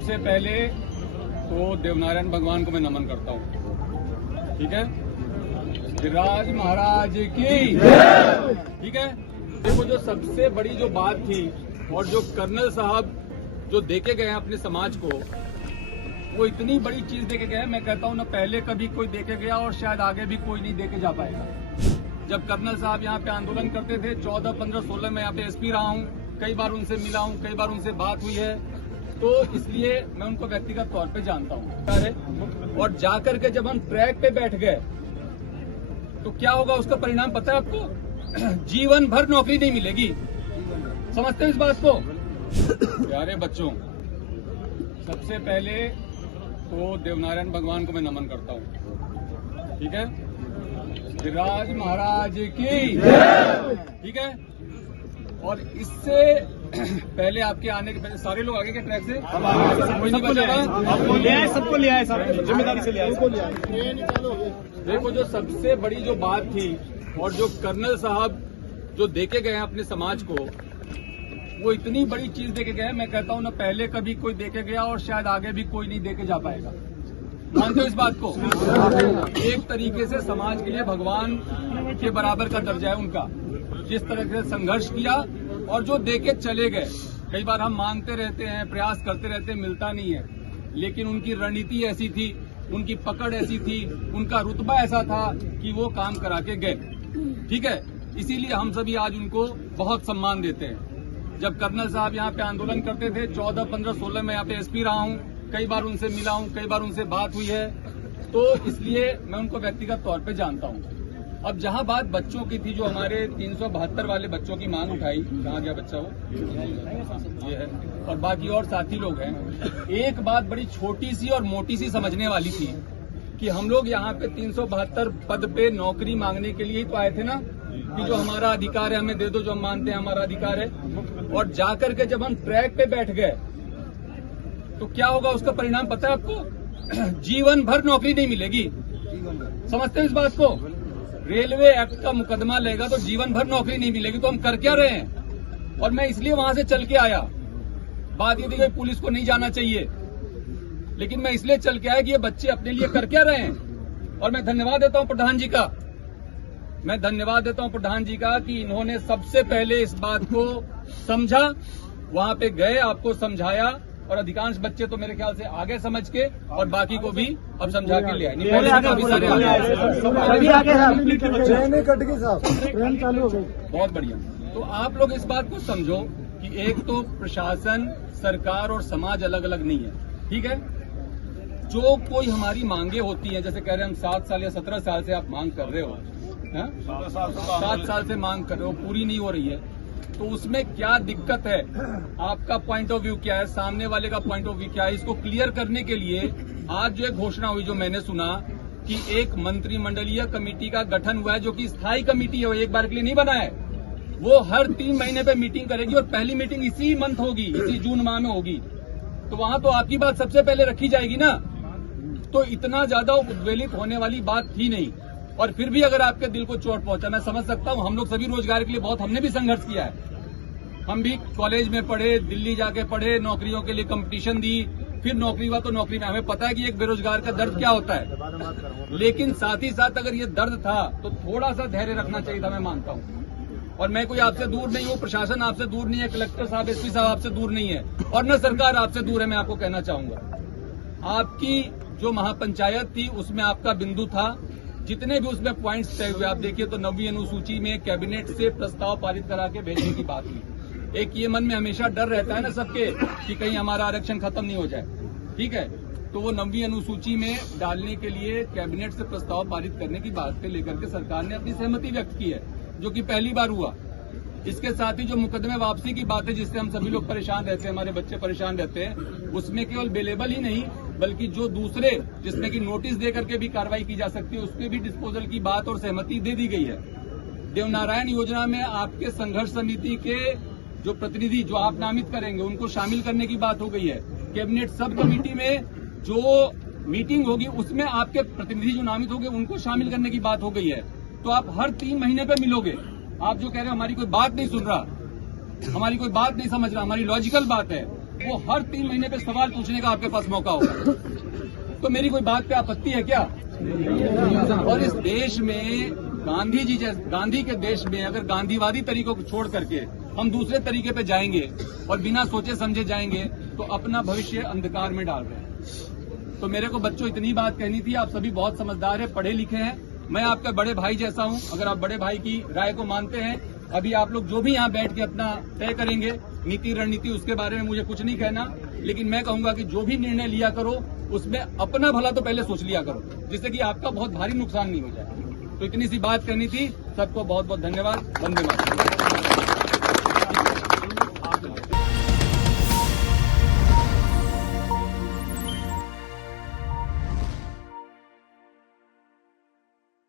सबसे पहले तो देवनारायण भगवान को मैं नमन करता हूँ, ठीक है। गिरिराज महाराज की, ठीक है। देखो, जो सबसे बड़ी जो बात थी और जो कर्नल साहब जो देके गए हैं अपने समाज को, वो इतनी बड़ी चीज देके गए हैं, मैं कहता हूँ ना पहले कभी कोई देके गया और शायद आगे भी कोई नहीं देके जा पाएगा। जब कर्नल साहब यहाँ पे आंदोलन करते थे 14, 15, 16 में यहाँ पे एसपी रहा हूँ, कई बार उनसे मिला हूँ, कई बार उनसे बात हुई है, तो इसलिए मैं उनको व्यक्तिगत तौर पे जानता हूँ। और जाकर के जब हम ट्रैक पे बैठ गए तो क्या होगा उसका परिणाम पता है आपको? जीवन भर नौकरी नहीं मिलेगी। समझते हैं इस बात को? प्यारे बच्चों, सबसे पहले तो देवनारायण भगवान को मैं नमन करता हूँ, ठीक है। गिरिराज महाराज की, ठीक है। और इससे पहले आपके आने के पहले सारे लोग आगे के ट्रैक से कोई नहीं बचा, सबको ले आए, सब जिम्मेदारी से ले आए। देखो, जो सबसे बड़ी जो बात थी और जो कर्नल साहब जो देके गए हैं अपने समाज को, वो इतनी बड़ी चीज देके गए हैं, मैं कहता हूँ ना पहले कभी कोई देके गया और शायद आगे भी कोई नहीं देके जा पाएगा। मानते हो इस बात को? एक तरीके से समाज के लिए भगवान के बराबर का दर्जा है उनका, जिस तरह से संघर्ष किया और जो देके चले गए। कई बार हम मांगते रहते हैं, प्रयास करते रहते हैं, मिलता नहीं है, लेकिन उनकी रणनीति ऐसी थी, उनकी पकड़ ऐसी थी, उनका रुतबा ऐसा था कि वो काम करा के गए, ठीक है। इसीलिए हम सभी आज उनको बहुत सम्मान देते हैं। जब कर्नल साहब यहाँ पे आंदोलन करते थे 14, 15, 16 में यहाँ पे एसपी रहा हूँ, कई बार उनसे मिला हूँ, कई बार उनसे बात हुई है, तो इसलिए मैं उनको व्यक्तिगत तौर पे जानता हूँ। अब जहाँ बात बच्चों की थी, जो हमारे 372 वाले बच्चों की मांग उठाई, कहाँ गया बच्चा वो? ये है, और बाकी और साथी लोग हैं। एक बात बड़ी छोटी सी और मोटी सी समझने वाली थी कि हम लोग यहाँ पे 372 पद पे नौकरी मांगने के लिए ही तो आए थे ना, कि जो हमारा अधिकार है हमें दे दो, जो हम मानते हैं हमारा अधिकार है। और जाकर के जब हम ट्रैक पे बैठ गए तो क्या होगा उसका परिणाम पता है आपको? जीवन भर नौकरी नहीं मिलेगी। समझते हैं इस बात को? रेलवे एक्ट का मुकदमा लेगा तो जीवन भर नौकरी नहीं मिलेगी, तो हम कर क्या रहे हैं? और मैं इसलिए वहां से चल के आया। बात ये थी कि पुलिस को नहीं जाना चाहिए, लेकिन मैं इसलिए चल के आया कि ये बच्चे अपने लिए कर क्या रहे हैं। और मैं धन्यवाद देता हूं प्रधान जी का, मैं धन्यवाद देता हूं प्रधान जी का कि इन्होंने सबसे पहले इस बात को समझा, वहां पे गए, आपको समझाया, और अधिकांश बच्चे तो मेरे ख्याल से आगे समझ के और बाकी को भी अब समझा के ले आए। बहुत बढ़िया। तो आप लोग इस बात को समझो कि एक तो प्रशासन, सरकार और समाज अलग अलग नहीं है, ठीक है। जो कोई हमारी मांगे होती हैं, जैसे कह रहे हैं हम 7 साल या 17 साल से आप मांग कर रहे हो, 7 साल से मांग कर रहे हो, पूरी नहीं हो रही है, तो उसमें क्या दिक्कत है? आपका पॉइंट ऑफ व्यू क्या है, सामने वाले का पॉइंट ऑफ व्यू क्या है? इसको क्लियर करने के लिए आज जो एक घोषणा हुई, जो मैंने सुना कि एक मंत्रिमंडलीय कमेटी का गठन हुआ है, जो कि स्थायी कमेटी है, वो एक बार के लिए नहीं बना है, वो हर 3 महीने पे मीटिंग करेगी और पहली मीटिंग इसी मंथ होगी, इसी जून माह में होगी। तो वहां तो आपकी बात सबसे पहले रखी जाएगी ना। तो इतना ज्यादा उद्वेलित होने वाली बात थी नहीं, और फिर भी अगर आपके दिल को चोट पहुंचा, मैं समझ सकता हूं। हम लोग सभी रोजगार के लिए बहुत, हमने भी संघर्ष किया है, हम भी कॉलेज में पढ़े, दिल्ली जाके पढ़े, नौकरियों के लिए कंपटीशन दी, फिर नौकरी हुआ तो नौकरी में हमें पता है कि एक बेरोजगार का दर्द क्या होता है। लेकिन साथ ही साथ अगर ये दर्द था तो थोड़ा सा धैर्य रखना चाहिए था, मैं मानता हूँ। और मैं कोई आपसे दूर नहीं हूँ, प्रशासन आपसे दूर नहीं है, कलेक्टर साहब, एसपी साहब आपसे दूर नहीं है, और न सरकार आपसे दूर है। मैं आपको कहना चाहूंगा, आपकी जो महापंचायत थी उसमें आपका बिंदु था, जितने भी उसमें पॉइंट्स तय हुए, आप देखिए तो 9वीं अनुसूची में कैबिनेट से प्रस्ताव पारित करा के भेजने की बात हुई। एक ये मन में हमेशा डर रहता है ना सबके कि कहीं हमारा आरक्षण खत्म नहीं हो जाए, ठीक है। तो वो 9वीं अनुसूची में डालने के लिए कैबिनेट से प्रस्ताव पारित करने की बात को लेकर के सरकार ने अपनी सहमति व्यक्त की है, जो कि पहली बार हुआ। इसके साथ ही जो मुकदमे वापसी की बात है, जिससे हम सभी लोग परेशान रहते हैं, हमारे बच्चे परेशान रहते हैं, उसमें केवल बेलेबल ही नहीं बल्कि जो दूसरे जिसमें कि नोटिस दे करके भी कार्रवाई की जा सकती है, उसके भी डिस्पोजल की बात और सहमति दे दी गई है। देवनारायण योजना में आपके संघर्ष समिति के जो प्रतिनिधि जो आप नामित करेंगे उनको शामिल करने की बात हो गई है। कैबिनेट सब कमेटी में जो मीटिंग होगी उसमें आपके प्रतिनिधि जो नामित होंगे उनको शामिल करने की बात हो गई है। तो आप हर 3 महीने पे मिलोगे। आप जो कह रहे हो हमारी कोई बात नहीं सुन रहा, हमारी कोई बात नहीं समझ रहा, हमारी लॉजिकल बात है, वो हर 3 महीने पे सवाल पूछने का आपके पास मौका होगा। तो मेरी कोई बात पे आपत्ति है क्या? और इस देश में गांधी के देश में अगर गांधीवादी तरीकों को छोड़ करके हम दूसरे तरीके पे जाएंगे और बिना सोचे समझे जाएंगे तो अपना भविष्य अंधकार में डाल रहे हैं। तो मेरे को बच्चों इतनी बात कहनी थी। आप सभी बहुत समझदार हैं, पढ़े लिखे हैं। मैं आपका बड़े भाई जैसा हूं। अगर आप बड़े भाई की राय को मानते हैं, अभी आप लोग जो भी यहाँ बैठ के अपना तय करेंगे नीति रणनीति, उसके बारे में मुझे कुछ नहीं कहना, लेकिन मैं कहूंगा कि जो भी निर्णय लिया करो उसमें अपना भला तो पहले सोच लिया करो, जिससे कि आपका बहुत भारी नुकसान नहीं हो जाए। तो इतनी सी बात कहनी थी। सबको बहुत बहुत धन्यवाद। वंदे मातरम।